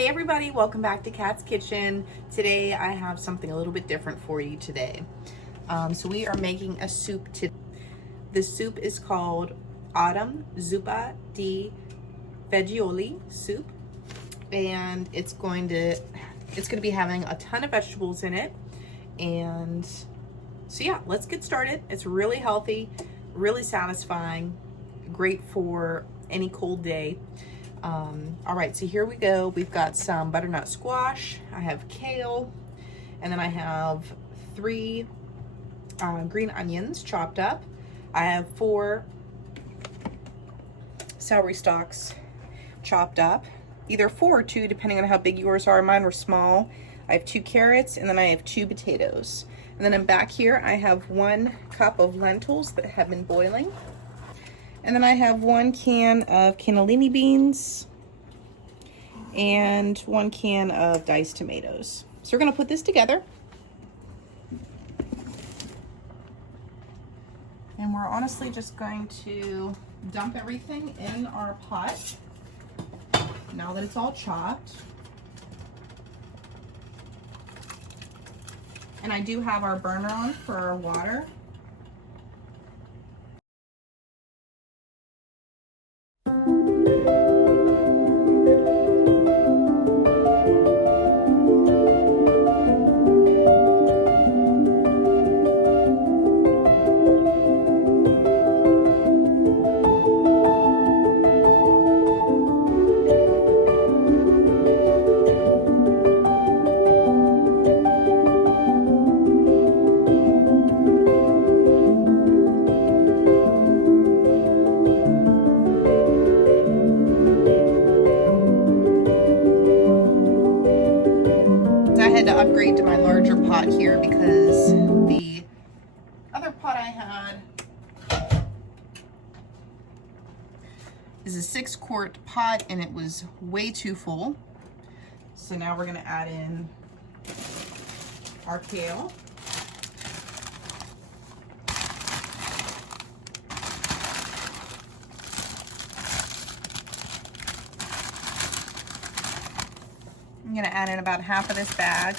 Hey everybody, welcome back to Kat's Kitchen. Today I have something a little bit different for you today. So we are making a soup today. The soup is called Autumn Zuppa di Fagioli soup, and it's going to be having a ton of vegetables in it. And so yeah, let's get started. It's really healthy, really satisfying, great for any cold day. All right, so here we go. We've got some butternut squash, I have kale, and then I have 3 green onions chopped up. I have 4 celery stalks chopped up, either 4 or 2 depending on how big yours are. Mine were small. I have 2 carrots, and then I have 2 potatoes. And then in back here I have 1 cup of lentils that have been boiling. And then I have 1 can of cannellini beans and 1 can of diced tomatoes. So we're gonna put this together. And we're honestly just going to dump everything in our pot now that it's all chopped. And I do have our burner on for our water. To upgrade to my larger pot here because the other pot I had is a 6-quart pot and it was way too full. So now we're going to add in our kale. I'm going to add in about half of this bag.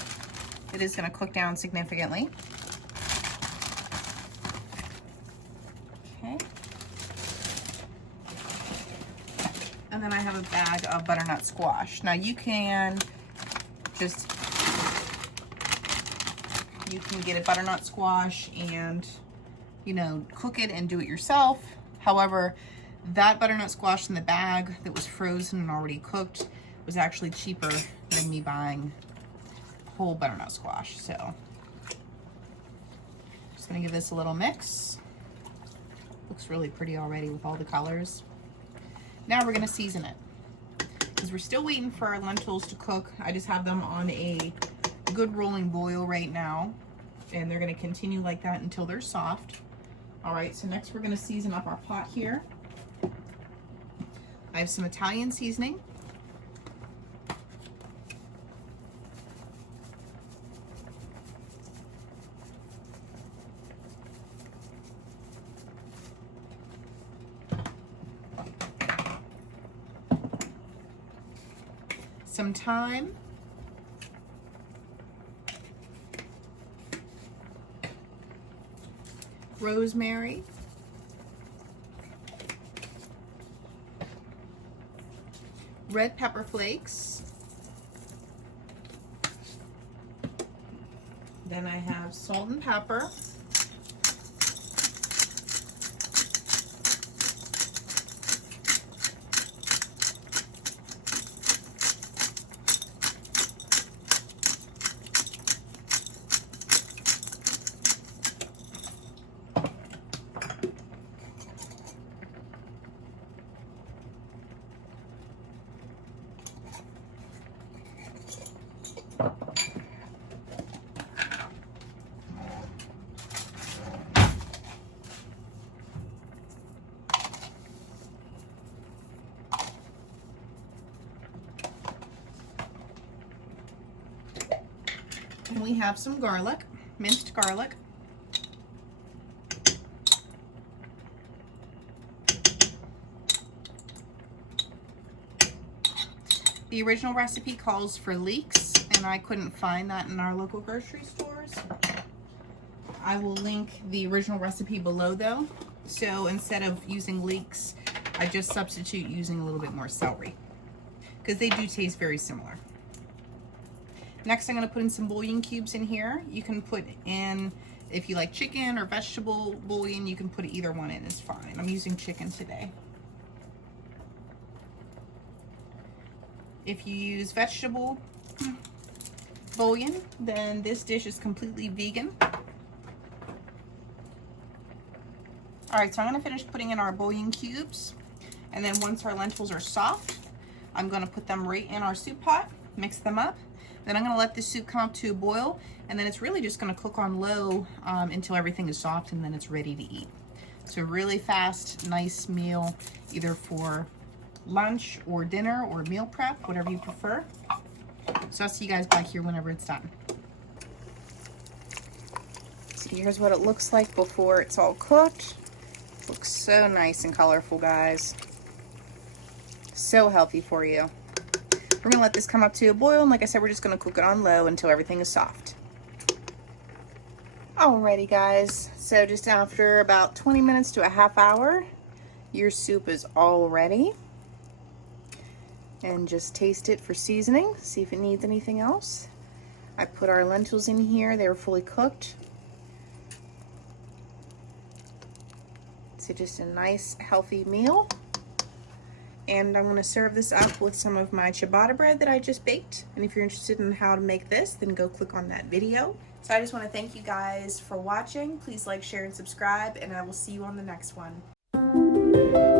It is going to cook down significantly. Okay. And then I have a bag of butternut squash. Now you can get a butternut squash and, you know, cook it and do it yourself. However, that butternut squash in the bag that was frozen and already cooked was actually cheaper than me buying whole butternut squash. So just gonna give this a little mix. Looks really pretty already with all the colors. Now we're gonna season it because we're still waiting for our lentils to cook. I just have them on a good rolling boil right now, and they're gonna continue like that until they're soft. All right, so next we're gonna season up our pot here. I have some Italian seasoning. Some thyme, rosemary, red pepper flakes, then I have salt and pepper, and we have some garlic, minced garlic. The original recipe calls for leeks, and I couldn't find that in our local grocery stores. I will link the original recipe below though. So instead of using leeks, I just substitute using a little bit more celery because they do taste very similar. Next, I'm going to put in some bouillon cubes in here. You can put in, if you like chicken or vegetable bouillon, you can put either one in, it's fine. I'm using chicken today. If you use vegetable bouillon, then this dish is completely vegan. All right, so I'm gonna finish putting in our bouillon cubes, and then once our lentils are soft, I'm gonna put them right in our soup pot, mix them up. Then I'm gonna let the soup come up to a boil, and then it's really just gonna cook on low until everything is soft, and then it's ready to eat. So really fast, nice meal, either for lunch or dinner or meal prep, whatever you prefer. So I'll see you guys back here whenever it's done. So here's what it looks like before it's all cooked. Looks so nice and colorful, guys. So healthy for you. We're gonna let this come up to a boil, and like I said, we're just gonna cook it on low until everything is soft. Alrighty, guys, so just after about 20 minutes to a half hour, your soup is all ready. And just taste it for seasoning, see if it needs anything else. I put our lentils in here, they were fully cooked. So just a nice healthy meal. And I'm gonna serve this up with some of my ciabatta bread that I just baked. And if you're interested in how to make this, then go click on that video. So I just wanna thank you guys for watching. Please like, share, and subscribe, and I will see you on the next one.